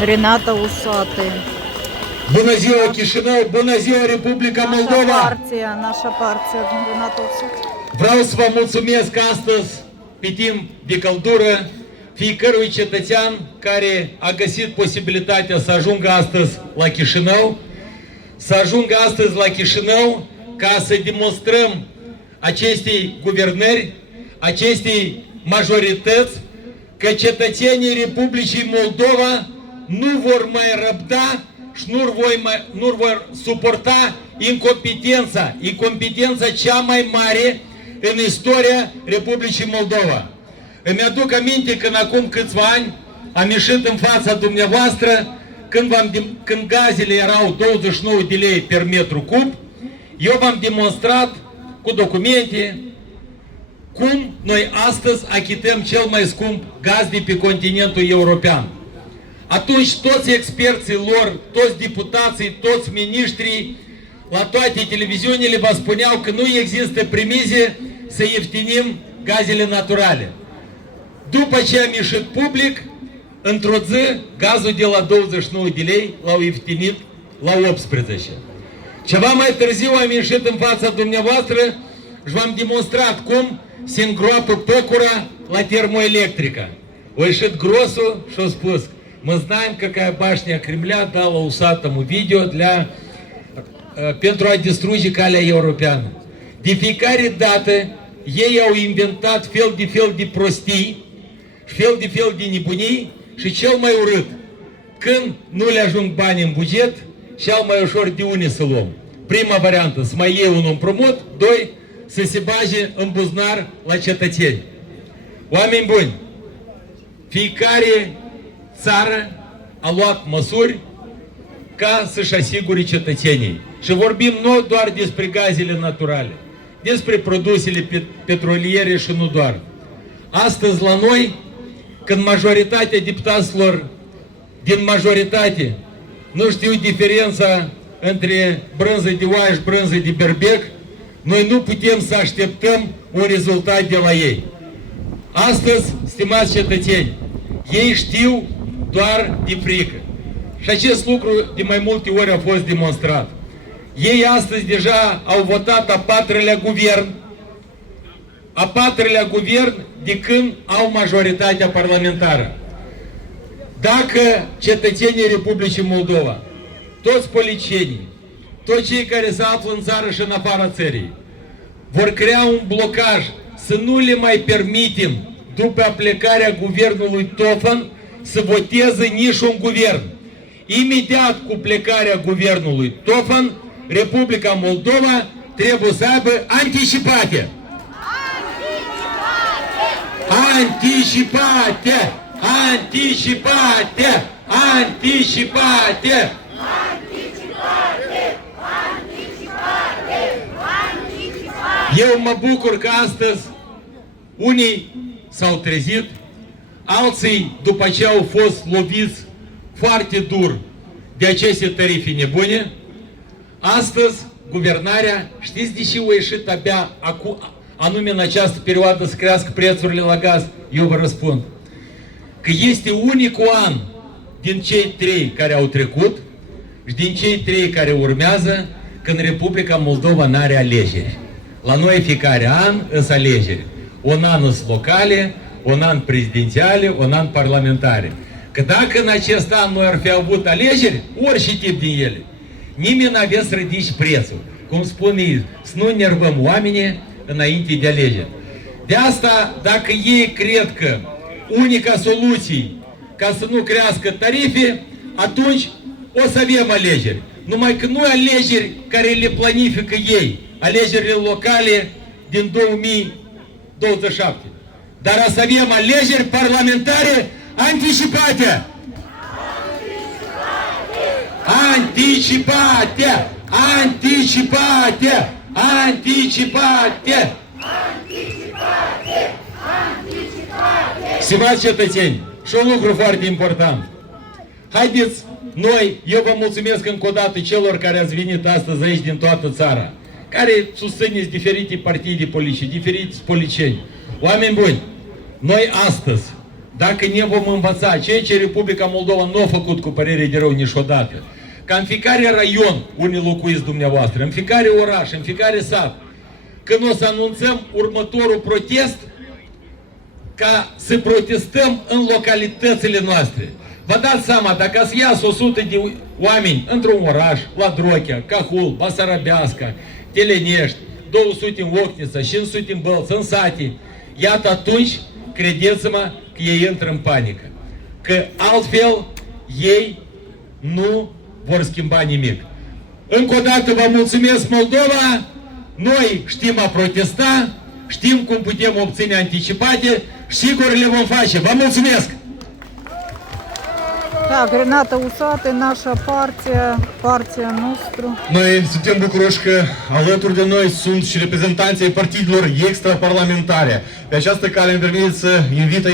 Renata Usate. Bună ziua Chișinău, bună ziua Republica Moldova! Nașa parție, Renata Usate. Vreau să vă mulțumesc astăzi, pe timp de căldură, fiecărui cetățean care a găsit posibilitatea să ajungă astăzi la Chișinău, să ajungă astăzi la Chișinău ca să demonstrăm acestei guvernări, acestei majorități, că cetățenii Republicii Moldova nu vor mai răbda și nu vor suporta incompetența cea mai mare în istoria Republicii Moldova. Îmi aduc aminte când acum câțiva ani am ieșit în fața dumneavoastră când gazele erau 29 de lei per metru cub, eu v-am demonstrat cu documente cum noi astăzi achităm cel mai scump gaz de pe continentul european. Atunci toți experții lor, toți deputații, toți miniștrii, la toate televiziunile vă spuneau că nu există premize să ieftinim gazele naturale. După ce am ieșit public, într-o zi, gazul de la 29 de lei l-au ieftinit la 18. Ceva mai târziu am ieșit în fața dumneavoastră și v-am demonstrat cum se îngroapă păcura la termoelectrică. O ieșit grosul și a spus: мы знаем, какая башня Кремля дала усатому видео pentru a distruge calea europeană. De fiecare dată ei au inventat fel de prostii, fel de nebunii și cel mai urât, când nu le ajung bani în buget, cel mai ușor de unde să luăm. Prima variantă, să mai iei un împrumut, doi, să se bage în buzunar la cetățeni. Oameni buni, fiecare țară a luat măsuri ca să-și asigure cetățenii. Și vorbim nu doar despre gazele naturale, despre produsele petroliere și nu doar. Astăzi la noi, când majoritatea deputaților din majoritate nu știu diferența între brânză de oaie și brânză de berbec, noi nu putem să așteptăm un rezultat de la ei. Astăzi, stimați cetățeni, ei știu doar de frică. Și acest lucru de mai multe ori a fost demonstrat. Ei astăzi deja au votat a patrulea guvern de când au majoritatea parlamentară. Dacă cetățenii Republicii Moldova, toți politicienii, toți cei care se află în țară și în afara țării, vor crea un blocaj să nu le mai permitem, după plecarea guvernului Tofan, să voteze nici un guvern. Imediat cu plecarea guvernului Tofan, Republica Moldova trebuie să aibă anticipate. Anticipate! Anticipate! Anticipate! Eu mă bucur că astăzi unii s-au trezit, alții, după ce au fost loviți foarte dur de aceste tarife nebune, astăzi guvernarea, știți de ce au ieșit abia anume în această perioadă să crească prețurile la gaz? Eu vă răspund că este unicul an din cei 3 care au trecut și din cei 3 care urmează când Republica Moldova n-are alegeri. La noi fiecare an sunt alegeri. Un an sunt locale, un an prezidențiale, un an parlamentare. Că dacă în acest an noi ar fi avut alegeri, orice tip din ele, nimeni n-avea să ridice prețul. Cum spun ei, să nu nervăm oamenii înainte de alegeri. De asta, dacă ei cred că unica soluție ca să nu crească tarife, atunci o să avem alegeri. Numai că nu alegeri care le planifică ei, alegerile locale din 2027. Dar o să avem alegeri parlamentare anticipate. Anticipate! Anticipate! Anticipate! Stimați cetățeni, și un lucru foarte important. Haideți, noi, eu vă mulțumesc încă o dată celor care ați venit astăzi aici din toată țara, care susțineți diferite partide politice, diferiți politicieni. Oameni buni, noi astăzi dacă ne vom învăța ceea ce Republica Moldova nu a făcut cu părere de rău niciodată, ca în fiecare raion unde locuiți dumneavoastră, în fiecare oraș, în fiecare sat, când o să anunțăm următorul protest, ca să protestăm în localitățile noastre. Vă dați seama, dacă să iasă 100 de oameni într-un oraș, la Drochea, Cahul, Basarabeasca, Telenești, 200 în Ocnița, 500 în Bălți, în sate, iată atunci, credeți-mă că ei intră în panică. Că altfel ei nu vor schimba nimic. Încă o dată vă mulțumesc, Moldova, noi știm a protesta, știm cum putem obține anticipate și sigur le vom face. Vă mulțumesc! Так, Рената Усатый, наша партия, партия Nostru. Noi suntem bucuroși că alături de noi sunt și reprezentanții partidelor extraparlamentare. Pe această cale îmi permiteți să invit